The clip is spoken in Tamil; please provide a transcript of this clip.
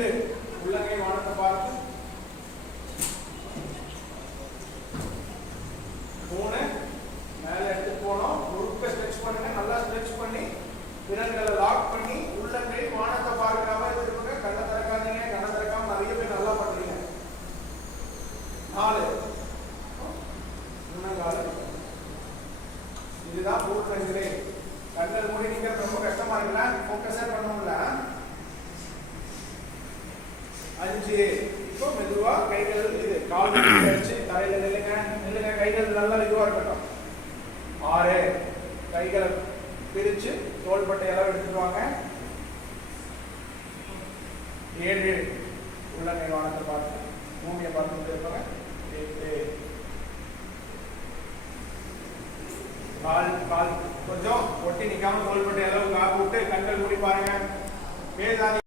2 உள்ளங்கை வானத்தை பார்த்து 3 மேல எடுத்து போனோம் முழுக்க ஸ்ட்ரெச் பண்ணுங்க நல்லா ஸ்ட்ரெச் பண்ணி விரல்களை லாக் பண்ணி உள்ளங்கை வானத்தை பார்க்காம இருந்துருங்க கண்ணை திறக்காதீங்க கண்ணை திறக்காம நிறைய பேர் நல்லா பண்றீங்க 4 முன்னங்கால் இதுதான் பூர்ண நிலை கண்கள் மூடி நீங்க ரொம்ப கஷ்டமா இருக்குல்ல ஃபோக்கஸே பண்ண முடியல 5 இப்போ மெதுவா கைகள் இது கால் வச்சு தலையில நில்லுங்க கைகள் நல்லா இதுவா இருக்கட்டும் 6 கைகளை பிரிச்சு தோள்பட்டை எல்லாம் எடுத்துட்டு வாங்க 7 உள்ளங்கை வானத்தை பார்த்து பூமியை பார்த்துட்டு இருப்பாங்க 8 கால் கொஞ்சம் ஒட்டி நிக்காம தோள்பட்டை எல்லாம் காப்பு விட்டு கண்கள் மூடி பாருங்க பேசாதீங்க